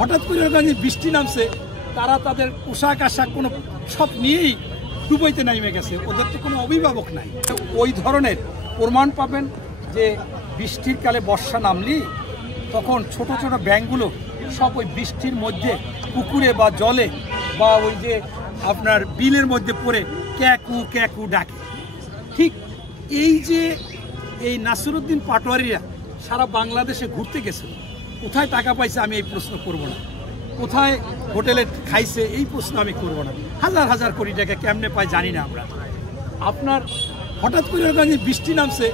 হঠাৎ করে বৃষ্টি নামছে, তারা তাদের পোশাক আশাক কোনো সব নিয়েই ডুবইতে নামে গেছে, ওদের তো কোনো অভিভাবক নাই। ওই ধরনের প্রমাণ পাবেন যে বৃষ্টির কালে বর্ষা নামলেই তখন ছোট ছোট ব্যাঙগুলো সব ওই বৃষ্টির মধ্যে পুকুরে বা জলে বা ওই যে আপনার বিলের মধ্যে পড়ে ক্যাকু ক্যাকু ডাকে। ঠিক এই যে এই নাসিরউদ্দিন পাটোয়ারিরা সারা বাংলাদেশে ঘুরতে গেছিল, কোথায় টাকা পাইছে আমি এই প্রশ্ন করব না, কোথায় হোটেলে খাইছে এই প্রশ্ন আমি করব না, হাজার হাজার কোটি টাকা কেমনে পায় জানি না আমরা। আপনার হঠাৎ করে বৃষ্টি নামছে,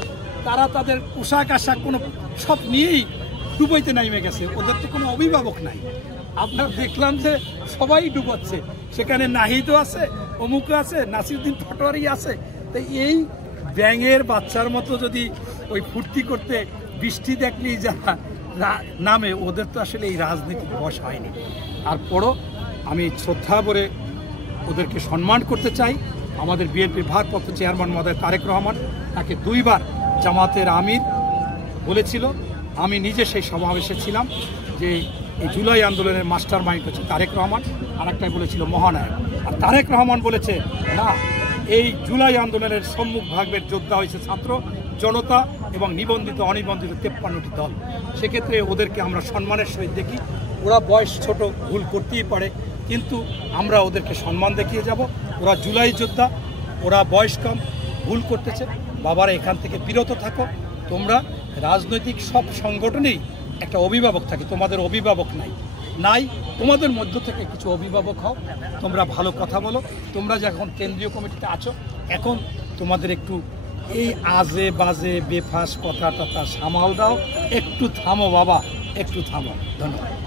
তারা তাদের পোশাক আশাক কোনো সব নিয়েই ডুবইতে নামে গেছে, ওদের তো কোনো অভিভাবক নাই। আপনার দেখলাম যে সবাই ডুবাচ্ছে, সেখানে নাহিদও আছে, অমুক আছে, নাসিরউদ্দিন পাটোয়ারি আছে। তো এই ব্যাঙের বাচ্চার মতো যদি ওই ফুর্তি করতে বৃষ্টি দেখলেই যারা নামে, ওদের তো আসলে এই রাজনীতির বশ হয়নি। তারপরও আমি শ্রদ্ধা ভরে ওদেরকে সম্মান করতে চাই। আমাদের বিএনপির ভারপ্রাপ্ত চেয়ারম্যান মহোদয় তারেক রহমান, তাকে 2 বার জামাতের আমির বলেছিল। আমি নিজে সেই সমাবেশে ছিলাম যে এই জুলাই আন্দোলনের মাস্টার মাইন্ড হচ্ছে তারেক রহমান, আর একটাই বলেছিল মহানায়ক। আর তারেক রহমান বলেছে না, এই জুলাই আন্দোলনের সম্মুখ ভাগের যোদ্ধা হয়েছে ছাত্র জনতা এবং নিবন্ধিত অনিবন্ধিত 53টি দল। সেক্ষেত্রে ওদেরকে আমরা সম্মানের সহিত দেখি। ওরা বয়স ছোট, ভুল করতেই পারে, কিন্তু আমরা ওদেরকে সম্মান দেখিয়ে যাব। ওরা জুলাই যোদ্ধা, ওরা বয়স কম, ভুল করতেছে। বাবারা এখান থেকে বিরত থাকো। তোমরা রাজনৈতিক সব সংগঠনেই একটা অভিভাবক থাকে, তোমাদের অভিভাবক নাই, তোমাদের মধ্য থেকে কিছু অভিভাবক হও, তোমরা ভালো কথা বলো। তোমরা যখন কেন্দ্রীয় কমিটিতে আছো, এখন তোমাদের একটু এই আজে বাজে বেফাস কথা টথা সামাল দাও, একটু থামো বাবা, একটু থামো। ধন্যবাদ।